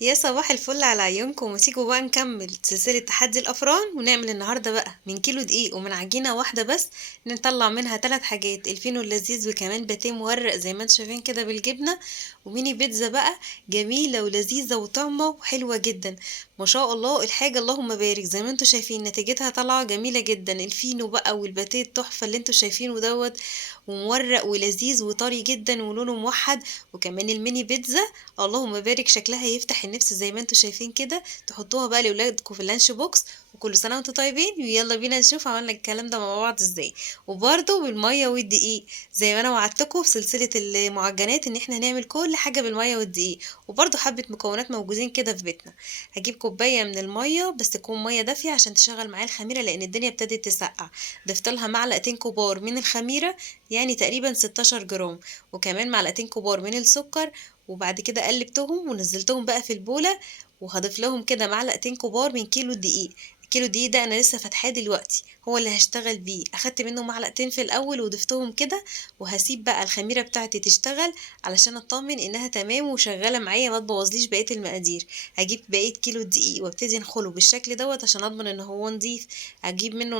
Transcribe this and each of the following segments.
يا صباح الفل على عيونكم، وتيجوا بقى نكمل سلسلة تحدي الأفران، ونعمل النهاردة بقى من كيلو دقيق ومن عجينة واحدة بس نطلع منها 3 حاجات: الفينو اللذيذ وكمان باتيه مورق زي ما انتم شايفين كده بالجبنة، وميني بيتزا بقى جميلة ولذيذة وطعمة وحلوة جدا. ما شاء الله الحاجة اللهم بارك، زي ما انتم شايفين نتيجتها طالعة جميلة جدا. الفينو بقى والباتيه التحفة اللي انتم شايفينه دوت، ومورق ولذيذ وطري جدا ولونه موحد، وكمان الميني بيتزا اللهم بارك شكلها يفتح النفس زي ما انتوا شايفين كده. تحطوها بقى لاولادكم في اللانش بوكس، وكل سنه وانتوا طيبين. ويلا بينا نشوف عملنا الكلام ده مع بعض ازاي. وبرده بالميه والدقيق زي ما انا وعدتكم في سلسله المعجنات ان احنا هنعمل كل حاجه بالميه والدقيق. وبرده حبه مكونات موجودين كده في بيتنا. هجيب كوبايه من الميه بس تكون ميه دافيه عشان تشغل معايا الخميره، لان الدنيا ابتدت تسقع. ضفت لها معلقتين كبار من الخميره، يعني تقريبا 16 جرام، وكمان معلقتين كبار من السكر. وبعد كده قلبتهم ونزلتهم بقى في البولة، وهضيف لهم كده معلقتين كبار من كيلو الدقيق. الكيلو الدقيق ده انا لسه فاتحاه دلوقتي، هو اللي هشتغل بيه. اخدت منه معلقتين في الاول وضفتهم كده، وهسيب بقى الخميره بتاعتي تشتغل علشان اطمن انها تمام وشغاله معايا ما تبوظليش بقيه المقادير. هجيب بقيه كيلو الدقيق وابتدي انخله بالشكل دوت عشان اضمن ان هو نضيف. هجيب منه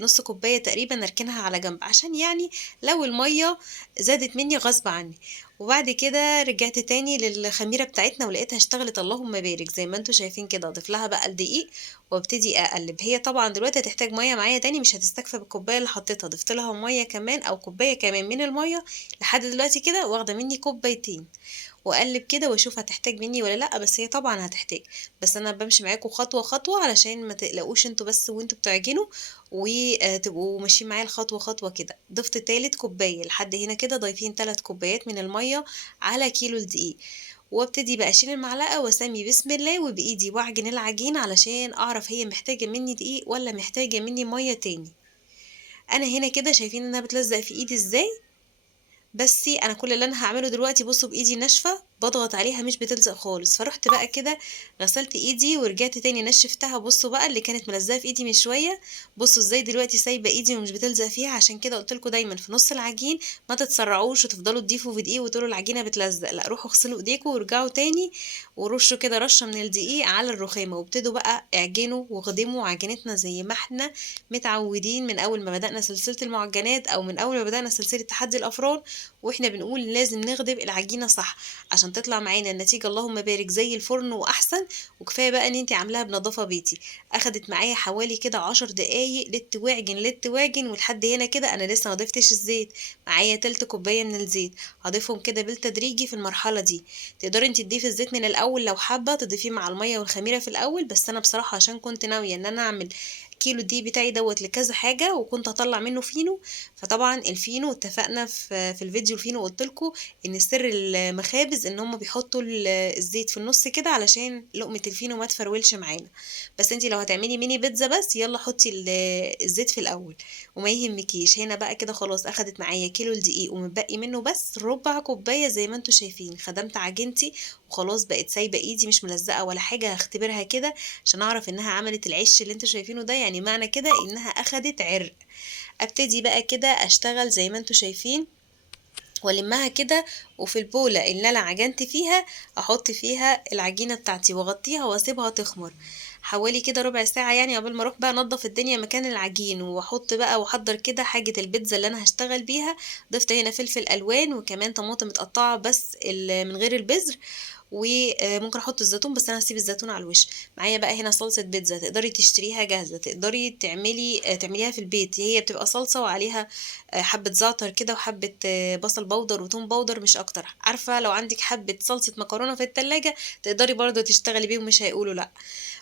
نص كوبايه تقريبا، اركنها على جنب عشان يعني لو الميه زادت مني غصب عني. وبعد كده رجعت تاني للخميرة بتاعتنا ولقيتها اشتغلت اللهم بارك زي ما انتوا شايفين كده. اضيف لها بقى الدقيق وابتدي اقلب. هي طبعا دلوقتي هتحتاج ميه معايا تاني، مش هتستكفى بالكوبايه اللي حطيتها. ضفت لها ميه كمان او كوبايه كمان من الميه. لحد دلوقتي كده واخده مني كوبايتين. واقلب كده واشوف هتحتاج مني ولا لا، بس هي طبعا هتحتاج. بس انا بمشي معاكم خطوه خطوه علشان ما تقلقوش انتوا بس وانتوا بتعجنوا، وتبقوا ماشيين معايا الخطوه خطوه كده. ضفت تالت كوبايه لحد هنا كده، ضايفين 3 كوبايات من الميه على كيلو الدقيق. وابتدي بقى اشيل المعلقه واسمي بسم الله وبايدي واعجن العجينه علشان اعرف هي محتاجه مني دقيق ولا محتاجه مني ميه تاني. انا هنا كده شايفين انها بتلزق في ايدي ازاي. بس انا كل اللي انا هعمله دلوقتي، بصوا بايدي ناشفه بضغط عليها مش بتلزق خالص. فرحت بقى كده غسلت ايدي ورجعت تاني نشفتها. بصوا بقى اللي كانت ملزقه في ايدي من شويه، بصوا ازاي دلوقتي سايبه ايدي ومش بتلزق فيها. عشان كده قلت لكم دايما في نص العجين ما تتسرعوش وتفضلوا تضيفوا في دقيق وتقولوا العجينه بتلزق. لا، روحوا اغسلوا ايديكم وارجعوا تاني ورشوا كده رشه من الدقيق على الرخامه، وابتدوا بقى اعجنوا واخدموا عجينتنا زي ما احنا متعودين من اول ما بدأنا سلسله المعجنات، او من اول ما بدأنا سلسله تحدي الافران. واحنا بنقول لازم نخدم العجينة صح عشان تطلع معانا النتيجة اللهم بارك زي الفرن واحسن. وكفاية بقى ان انتي عاملاها بنظافة بيتي. اخدت معايا حوالي كده 10 دقايق لت واعجن لت واعجن. ولحد هنا كده انا لسه ما ضفتش الزيت. معايا تلت كوباية من الزيت، هضيفهم كده بالتدريجي في المرحلة دي. تقدري انتي تضيفي الزيت من الاول لو حابة تضيفيه مع المية والخميرة في الاول، بس انا بصراحة عشان كنت ناوية ان انا اعمل كيلو دي بتاعي دوت لكذا حاجة، وكنت هطلع منه فينو. فطبعا الفينو اتفقنا في الفيديو الفينو قلت لكم ان سر المخابز ان هم بيحطوا الزيت في النص كده علشان لقمة الفينو ما تفرولش معانا. بس انتي لو هتعملي ميني بيتزا بس يلا حطي الزيت في الاول وما يهمكيش. هنا بقى كده خلاص اخدت معايا كيلو الدقيق ومتبقي منه بس ربع كوبايه زي ما انتوا شايفين. خدمت عجينتي وخلاص بقت سايبه ايدي مش ملزقه ولا حاجه. هختبرها كده عشان اعرف انها عملت العش اللي انتوا شايفينه ده، يعني معنى كده انها اخدت عرق. ابتدي بقى كده اشتغل زي ما انتوا شايفين والمها كده. وفي البولة اللي انا عجنت فيها احط فيها العجينة بتاعتي واغطيها واسيبها تخمر حوالي كده ربع ساعة، يعني قبل ما اروح بقى انضف الدنيا مكان العجين واحط بقى واحضر كده حاجة البيتزا اللي انا هشتغل بيها. ضفت هنا فلفل الوان وكمان طماطم متقطعة بس من غير البذر. وممكن احط الزيتون بس انا هسيب الزيتون على الوش. معايا بقى هنا صلصة بيتزا، تقدري تشتريها جاهزة، تقدري تعمليها في البيت. هي بتبقى صلصة وعليها حبة زعتر كده وحبة بصل بودر وتوم بودر مش اكتر. عارفة لو عندك حبة صلصة مكرونة في التلاجة تقدري برضو تشتغلي بيهم مش هيقولوا لا.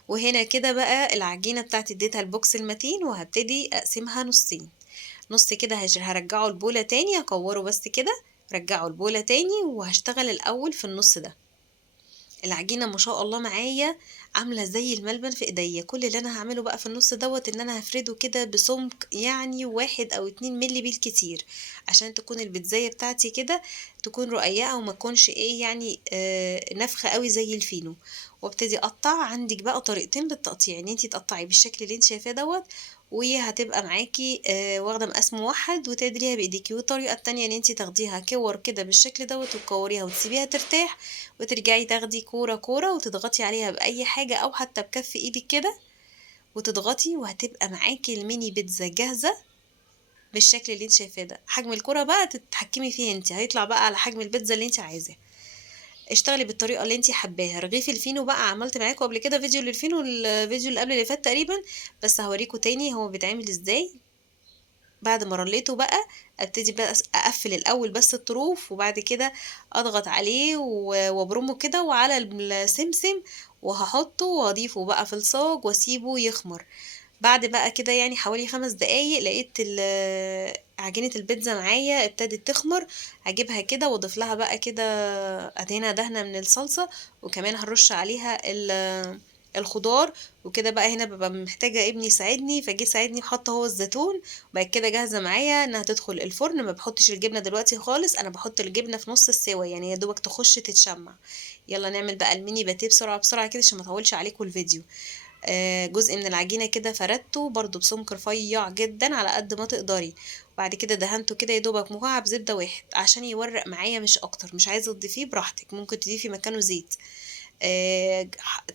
وهنا كده بقى العجينة بتاعتي اديتها البوكس المتين وهبتدي اقسمها نصين. نص كده هرجعه البولة تاني هكوره بس كده. رجعه البولة تاني وهشتغل الاول في النص ده. العجينة ما شاء الله معايا عاملة زي الملبن في ايديا. كل اللي انا هعمله بقى في النص دوت ان انا هفرده كده بسمك يعني 1 أو 2 ملي بالكتير عشان تكون البيتزاية بتاعتي كده تكون رقيقة وما تكونش ايه يعني نفخة قوي زي الفينو. وابتدي اقطع. عندك بقى طريقتين للتقطيع، ان انتي تقطعي بالشكل اللي انت شايفاه دوت، وهتبقى معاكي واخده مقاس موحد وتقدريها بايديكي. والطريقه التانية ان انتي تاخديها كور كده بالشكل دوت وتكوريها وتسيبيها ترتاح، وترجعي تاخدي كوره كوره وتضغطي عليها باي حاجه او حتى بكف ايدك كده وتضغطي، وهتبقى معاكي الميني بيتزا جاهزه بالشكل اللي انت شايفاه ده. حجم الكرة بقى تتحكمي فيه انت، هيطلع بقى على حجم البيتزا اللي انت عايزاه. اشتغلي بالطريقه اللي انت حباها. رغيف الفينو بقى عملت معاكم قبل كده فيديو للفينو، الفيديو اللي قبل اللي فات تقريبا، بس هوريكم تاني هو بيتعمل ازاي. بعد ما رليته بقى ابتدي بقى اقفل الاول بس الطروف، وبعد كده اضغط عليه وابرمه كده وعلى السمسم، وهحطه واضيفه بقى في الصاج واسيبه يخمر. بعد بقى كده يعني حوالي 5 دقايق لقيت عجينة البيتزا معايا ابتدت تخمر. هجيبها كده واضيف لها بقى كده ادهنها دهنة من الصلصة، وكمان هرش عليها الخضار. وكده بقى هنا ببقى محتاجة ابني يساعدني، فجه ساعدني وحط هو الزيتون. وبعد كده جاهزة معايا انها تدخل الفرن. ما بحطش الجبنة دلوقتي خالص، انا بحط الجبنة في نص السوا يعني يا دوبك تخش تتشمع. يلا نعمل بقى الميني باتيه بسرعة بسرعة كده عشان ما اطولش عليكم الفيديو. جزء من العجينة كده فردته برضو بسمك رفيع جدا على قد ما تقدري. وبعد كده دهنته كده يا دوبك مكعب زبدة واحد عشان يورق معايا مش اكتر. مش عايزة تضيفيه براحتك، ممكن تضيفي مكانه زيت.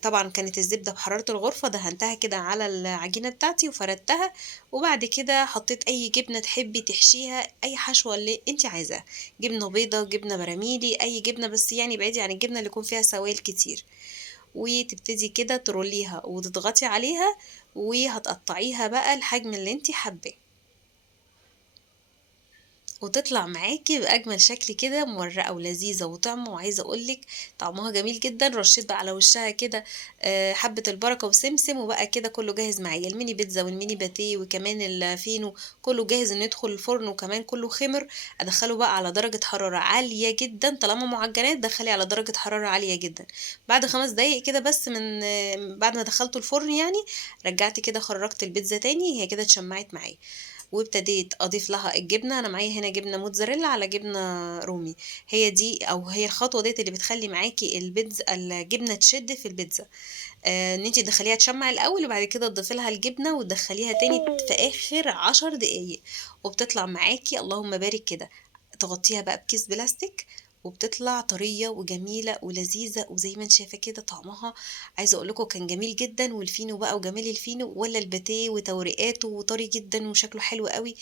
طبعا كانت الزبدة بحرارة الغرفة. دهنتها كده على العجينة بتاعتي وفردتها. وبعد كده حطيت اي جبنة تحبي تحشيها، اي حشوة اللي انت عايزاها، جبنة بيضة، جبنة براميلي، اي جبنة، بس يعني بعيدي عن الجبنة اللي يكون فيها سوائل كتير. وتبتدي كده تروليها وتضغطي عليها، وهتقطعيها بقى الحجم اللي انت حباه، وتطلع معاكي بأجمل شكل كده، مورقة ولذيذة وطعمة. وعايزة أقولك طعمها جميل جدا. رشيت بقى على وشها كده حبة البركة وسمسم، وبقى كده كله جاهز معايا. الميني بيتزا والميني باتيه وكمان الفينو كله جاهز انه يدخل الفرن، وكمان كله خمر. ادخله بقى على درجة حرارة عالية جدا. طالما معجنات دخلي على درجة حرارة عالية جدا. بعد 5 دقايق كده بس من بعد ما دخلته الفرن يعني، رجعت كده خرجت البيتزا تاني، هي كده اتشمعت معايا. وابتديت اضيف لها الجبنه. انا معايا هنا جبنه موتزاريلا على جبنه رومي. هي دي او هي الخطوه ديت اللي بتخلي معاكي البيتزا الجبنه تشد في البيتزا. ان انتي تدخليها تشمع الاول، وبعد كده تضيفي لها الجبنه وتدخليها تاني في اخر 10 دقايق، وبتطلع معاكي اللهم بارك كده. تغطيها بقى بكيس بلاستيك، وبتطلع طرية وجميلة ولذيذة. وزي ما انت شايفة كده طعمها، عايزة اقول لكم كان جميل جدا. والفينو بقى وجمال الفينو ولا الباتيه وتوريقاته وطري جدا وشكله حلو قوي.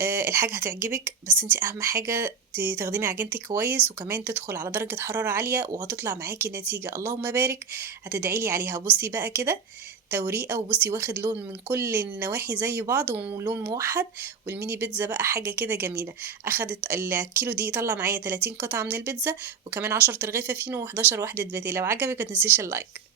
الحاجة هتعجبك، بس انت اهم حاجة تخدمي عجينتك كويس، وكمان تدخل على درجة حرارة عالية، وهتطلع معاكي نتيجة اللهم بارك. هتدعيلي عليها. بصي بقى كده توريقة، وبصي واخد لون من كل النواحي زي بعض ولون موحد. والميني بيتزا بقى حاجة كده جميلة. اخدت الكيلو دي يطلع معايا 30 قطعة من البيتزا، وكمان 10 رغيفة فينو و11 وحدة باتيه. لو عجبك متنسيش اللايك.